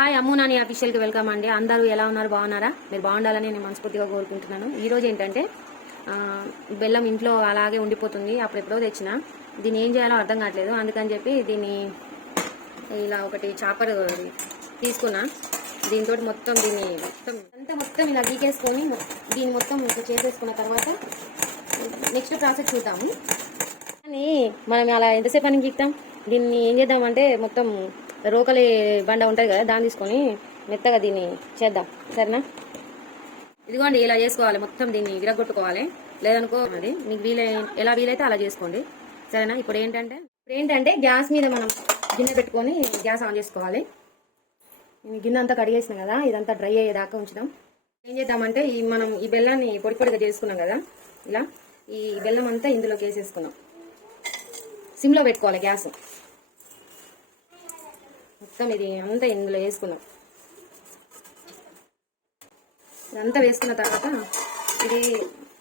Hi Ammu Nani అఫీషియల్కి welcome అండి. అందరూ ఎలా ఉన్నారు? బాగున్నారా? మీరు బాగుండాలని నేను మనస్ఫూర్తిగా కోరుకుంటున్నాను. ఈరోజు ఏంటంటే బెల్లం ఇంట్లో అలాగే ఉండిపోతుంది. అప్పుడు ఎప్పుడో తెచ్చిన. దీన్ని ఏం చేయాలో అర్థం కావట్లేదు. అందుకని చెప్పి దీన్ని ఇలా ఒకటి చాపర్ తీసుకున్నా. దీంతో మొత్తం దీన్ని మొత్తం అంతా మొత్తం ఇలా గీకేసుకొని దీన్ని మొత్తం ఇట్లా చేసేసుకున్న తర్వాత నెక్స్ట్ ప్రాసెస్ చూద్దాము. కానీ మనం అలా ఎంతసేపు అని గీక్తాం? దీన్ని ఏం చేద్దామంటే మొత్తం రోకలి బండ ఉంటుంది కదా దాన్ని తీసుకొని మెత్తగా దీన్ని చేద్దాం. సరేనా? ఇదిగోండి ఇలా చేసుకోవాలి. మొత్తం దీన్ని విరగొట్టుకోవాలి. లేదనుకో అది మీకు వీలై ఎలా వీలైతే అలా చేసుకోండి. సరేనా? ఇప్పుడు ఏంటంటే ఇప్పుడు ఏంటంటే గ్యాస్ మీద మనం గిన్నె పెట్టుకొని గ్యాస్ ఆన్ చేసుకోవాలి. నేను గిన్నె అంతా కడిగేసిన కదా ఇదంతా డ్రై అయ్యేదాకా ఉంచుదాం. ఏం చేద్దామంటే ఈ మనం ఈ బెల్లాన్ని పొడి పొడిగా చేసుకున్నాం కదా ఇలా ఈ బెల్లం అంతా ఇందులోకి వేసేసుకున్నాం సిమ్లో పెట్టుకోవాలి గ్యాస్. మొత్తం ఇది అంతా ఇందులో వేసుకున్నాం ఇదంతా వేసుకున్న తర్వాత ఇది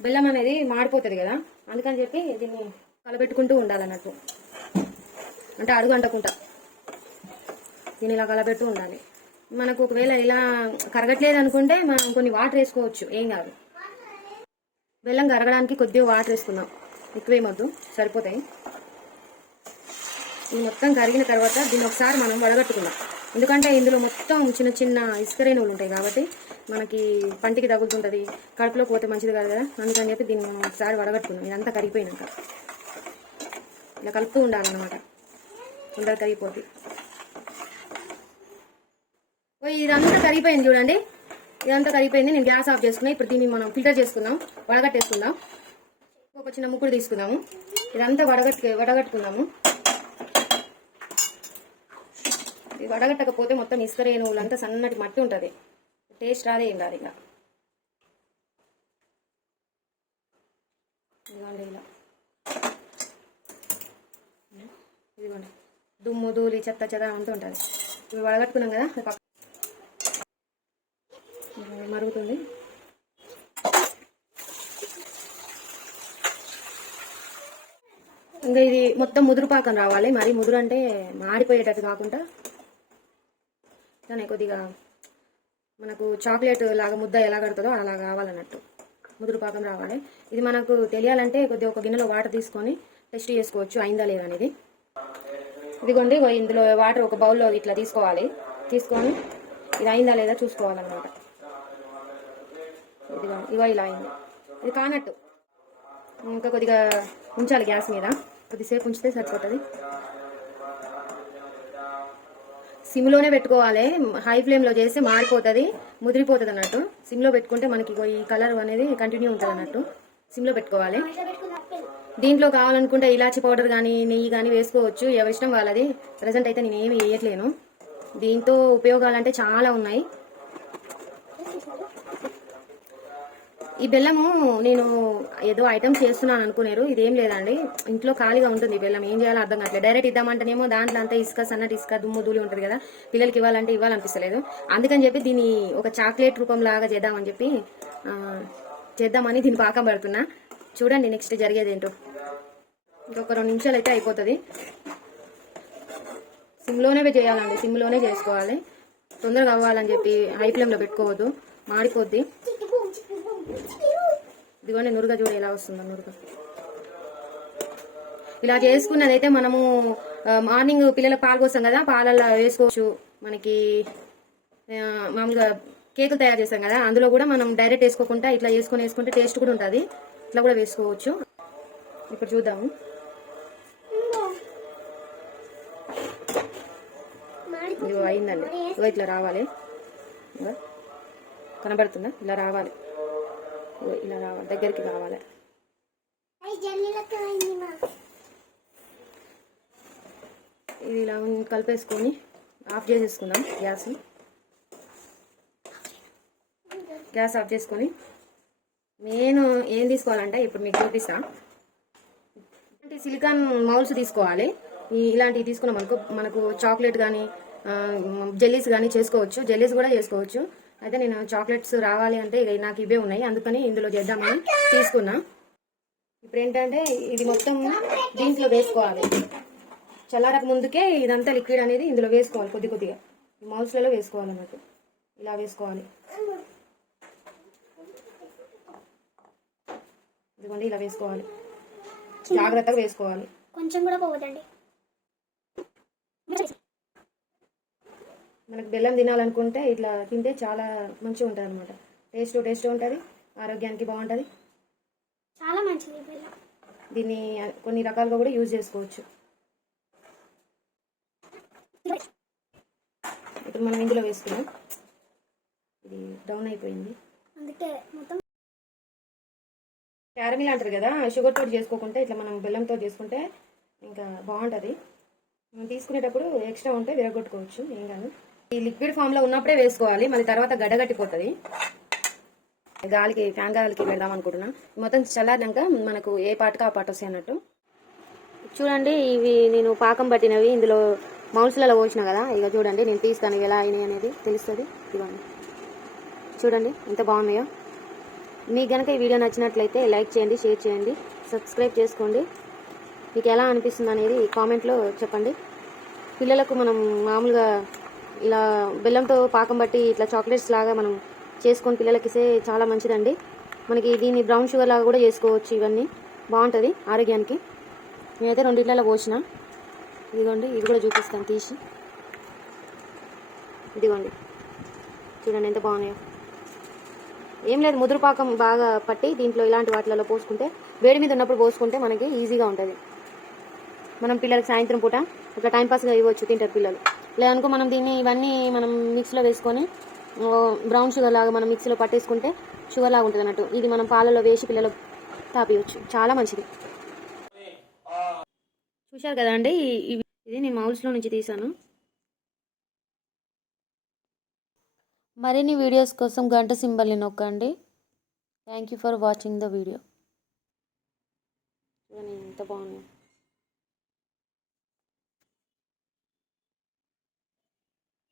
బెల్లం అనేది మాడిపోతుంది కదా అందుకని చెప్పి దీన్ని కలబెట్టుకుంటూ ఉండాలన్నట్టు. అంటే అడుగు అంటకుండా దీన్ని ఇలా కలబెట్టు ఉండాలి. మనకు ఒకవేళ ఇలా కరగట్లేదు అనుకుంటే మనం కొన్ని వాటర్ వేసుకోవచ్చు ఏం కాదు. బెల్లం కరగడానికి కొద్దిగా వాటర్ వేసుకుందాం. ఎక్కువేమొద్దు సరిపోతాయి. ఇది మొత్తం కరిగిన తర్వాత దీన్ని ఒకసారి మనం వడగట్టుకుందాం. ఎందుకంటే ఇందులో మొత్తం చిన్న చిన్న ఇసుకరేణువులు ఉంటాయి కాబట్టి మనకి పంటికి తగులుతుంటుంది కడుపులో పోతే మంచిది కాదు కదా. అందుకని చెప్పి దీన్ని మనం ఒకసారి వడగట్టుకుందాం. ఇదంతా కరిగిపోయినాక. ఇలా కలుపుతూ ఉండాలన్నమాట. తొందరగా కరిగిపోతుంది ఇదంతా కరిగిపోయింది చూడండి. ఇదంతా కరిగిపోయింది. నేను గ్యాస్ ఆఫ్ చేసుకున్నా. ఇప్పుడు దీన్ని మనం ఫిల్టర్ చేసుకుందాం. వడగట్టేసుకుందాం. ఒక చిన్న ముక్కుడు తీసుకుందాము. ఇదంతా వడగట్టు వడగట్టుకుందాము. ఇది వడగట్టకపోతే మొత్తం ఇసుక రేణువులంతా సన్నటి మట్టి ఉంటుంది. టేస్ట్ రాదే ఏం రాదు ఇంకా. ఇదిగోండి ఇలా. ఇదిగోండి. దుమ్ము ధూళి చెత్త చెద అంతా ఉంటుంది. ఇవి వడగట్టుకున్నాం కదా పక్క- మరుగుతుంది. ఇంకా ఇది మొత్తం ముదురు పాకం రావాలి. మరి ముదురు అంటే మాడిపోయేటట్టు కాకుండా దాని కొద్దిగా మనకు చాక్లెట్ లాగా ముద్ద ఎలా కడుతుందో అలా కావాలన్నట్టు. ముదురు పాకం రావాలి ఇది మనకు తెలియాలంటే కొద్దిగా ఒక గిన్నెలో వాటర్ తీసుకొని టెస్ట్ చేసుకోవచ్చు అయిందా లేదా అనేది. ఇదిగోండి ఇందులో వాటర్ ఒక బౌల్లో ఇట్లా తీసుకోవాలి. తీసుకొని ఇది అయిందా లేదా చూసుకోవాలన్నమాట. ఇదిగో ఇవో ఇలా అయింది. ఇది కానట్టు. ఇంకా కొద్దిగా ఉంచాలి గ్యాస్ మీద. కొద్దిసేపు ఉంచితే సరిపోతుంది. సిమ్లోనే పెట్టుకోవాలి. హై ఫ్లేమ్లో చేస్తే మారిపోతుంది ముదిరిపోతుంది అన్నట్టు. సిమ్లో పెట్టుకుంటే మనకి ఈ కలర్ అనేది కంటిన్యూ ఉంటుంది అన్నట్టు. సిమ్లో పెట్టుకోవాలి. దీంట్లో కావాలనుకుంటే ఇలాచి పౌడర్ కానీ నెయ్యి కానీ వేసుకోవచ్చు. ఎవరి ఇష్టం వాళ్ళది. ప్రజెంట్ అయితే నేను ఏమి వేయట్లేను. దీంతో ఉపయోగాలంటే చాలా ఉన్నాయి. ఈ బెల్లము నేను ఏదో ఐటమ్ చేస్తున్నాను అనుకున్నారు ఇదేం లేదండి. ఇంట్లో ఖాళీగా ఉంటుంది ఈ బెల్లం ఏం చేయాలో అర్థం కావట్లేదు. డైరెక్ట్ ఇద్దామంటేనేమో దాంట్లో అంతా ఇసుక సన్నటి ఇసుక దుమ్ము ధూళి ఉంటుంది కదా పిల్లలకి ఇవ్వాలంటే ఇవ్వాలనిపిస్తలేదు. అందుకని చెప్పి దీన్ని ఒక చాక్లెట్ రూపంలాగా చేద్దామని చెప్పి చేద్దామని దీన్ని పాకం పడుతున్నా. చూడండి నెక్స్ట్ జరిగేది ఏంటో. ఇంకొక రెండు నిమిషాలు అయితే అయిపోతుంది. సిమ్లోనే చేయాలండి సిమ్లోనే చేసుకోవాలి. తొందరగా అవ్వాలని చెప్పి హై ఫ్లేమ్లో పెట్టుకోవద్దు మాడిపోద్ది. ఇదిగోండి నురుగ చూడు ఎలా వస్తుందో నురుగ. ఇలా చేసుకున్నదైతే మనము మార్నింగ్ పిల్లలకు పాలు పోస్తాం కదా పాలల్లో వేసుకోవచ్చు. మనకి మామూలుగా కేకులు తయారు చేస్తాం కదా అందులో కూడా మనం డైరెక్ట్ వేసుకోకుండా ఇట్లా వేసుకొని వేసుకుంటే టేస్ట్ కూడా ఉంటుంది. ఇట్లా కూడా వేసుకోవచ్చు. ఇప్పుడు చూద్దాము. ఇదిగో అయిందండి. ఇట్లా రావాలి. కనబడుతుందా? ఇలా రావాలి. ఇలా రావాలి దగ్గరికి రావాలి. ఇది ఇలా కలిపేసుకొని ఆఫ్ చేసేసుకుందాం గ్యాస్ గ్యాస్ ఆఫ్ చేసుకొని నేను ఏం తీసుకోవాలంటే ఇప్పుడు మీకు చూపిస్తా. ఇలాంటి సిలికాన్ మౌల్స్ తీసుకోవాలి. ఇలాంటివి తీసుకున్నాం అనుకో మనకు చాక్లెట్ కానీ జెల్లీస్ కానీ చేసుకోవచ్చు. జెల్లీస్ కూడా చేసుకోవచ్చు. అయితే నేను చాక్లెట్స్ రావాలి అంటే ఇక నాకు ఇవే ఉన్నాయి. అందుకని ఇందులో చేద్దామని తీసుకున్నా. ఇప్పుడు ఏంటంటే ఇది మొత్తం దీంట్లో వేసుకోవాలి. చల్లారక ముందుకే ఇదంతా లిక్విడ్ అనేది ఇందులో వేసుకోవాలి కొద్ది కొద్దిగా. మౌస్లలో వేసుకోవాలి అన్నట్టు. ఇలా వేసుకోవాలి. ఇదిగోండి ఇలా వేసుకోవాలి. జాగ్రత్తగా వేసుకోవాలి. కొంచెం కూడా పోవద్దండి. మనకు బెల్లం తినాలనుకుంటే ఇట్లా తింటే చాలా మంచిగా ఉంటుంది అనమాట టేస్ట్ టేస్ట్ ఉంటుంది ఆరోగ్యానికి బాగుంటుంది. చాలా మంచిది బెల్లం. దీన్ని కొన్ని రకాలుగా కూడా యూజ్ చేసుకోవచ్చు. ఇప్పుడు మనం ఇందులో వేసుకున్నాం ఇది డౌన్ అయిపోయింది. అందుకే మొత్తం క్యారమిల్ అంటారు కదా షుగర్ తోటి చేసుకోకుంటే ఇట్లా మనం బెల్లంతో చేసుకుంటే ఇంకా బాగుంటుంది. మనం తీసుకునేటప్పుడు ఎక్స్ట్రా ఉంటే విరగొట్టుకోవచ్చు ఏం కాదు. ఈ లిక్విడ్ ఫామ్లో ఉన్నప్పుడే వేసుకోవాలి. మళ్ళీ తర్వాత గడ్డగట్టిపోతుంది గాలికి ఫ్యాన్ గాలికి పెడదాం అనుకుంటున్నాం. మొత్తం చల్లారినాక మనకు ఏ పాటకు ఆ పాట వస్తాయి అన్నట్టు. చూడండి ఇవి నేను పాకం పట్టినవి. ఇందులో మౌల్స్లలో పోసిన కదా. ఇక చూడండి నేను తీస్తాను. ఎలా అయినాయి అనేది తెలుస్తుంది. ఇవ్వండి చూడండి ఎంత బాగున్నాయో. మీకు కనుక ఈ వీడియో నచ్చినట్లయితే లైక్ చేయండి షేర్ చేయండి సబ్స్క్రైబ్ చేసుకోండి. మీకు ఎలా అనిపిస్తుంది అనేది కామెంట్లో చెప్పండి. పిల్లలకు మనం మామూలుగా ఇలా బెల్లంతో పాకం బట్టి ఇట్లా చాక్లెట్స్ లాగా మనం చేసుకొని పిల్లలకిస్తే చాలా మంచిదండి. మనకి దీన్ని బ్రౌన్ షుగర్ లాగా కూడా చేసుకోవచ్చు ఇవన్నీ. బాగుంటుంది ఆరోగ్యానికి. నేనైతే రెండింటిలో పోసిన. ఇదిగోండి ఇది కూడా చూపిస్తాను తీసి. ఇదిగోండి. చూడండి ఎంత బాగున్నాయో. ఏం లేదు ముదురు పాకం బాగా పట్టి దీంట్లో ఇలాంటి వాటిలలో పోసుకుంటే వేడి మీద ఉన్నప్పుడు పోసుకుంటే మనకి ఈజీగా ఉంటుంది. మనం పిల్లలకి సాయంత్రం పూట ఇట్లా టైంపాస్గా ఇవ్వచ్చు తింటారు పిల్లలు. లేదనుకో మనం దీన్ని ఇవన్నీ మనం మిక్స్లో వేసుకొని బ్రౌన్ షుగర్ లాగా మనం మిక్సీలో పట్టేసుకుంటే షుగర్ లాగా ఉంటుంది అన్నట్టు. ఇది మనం పాలలో వేసి పిల్లలు తాపియవచ్చు చాలా మంచిది. చూశారు కదా అండి? ఇది నేను మౌల్స్లో నుంచి తీసాను మరిన్ని వీడియోస్ కోసం గంట సింబల్ని నొక్కండి. Thank you for watching the video ఎంత బాగున్నాయి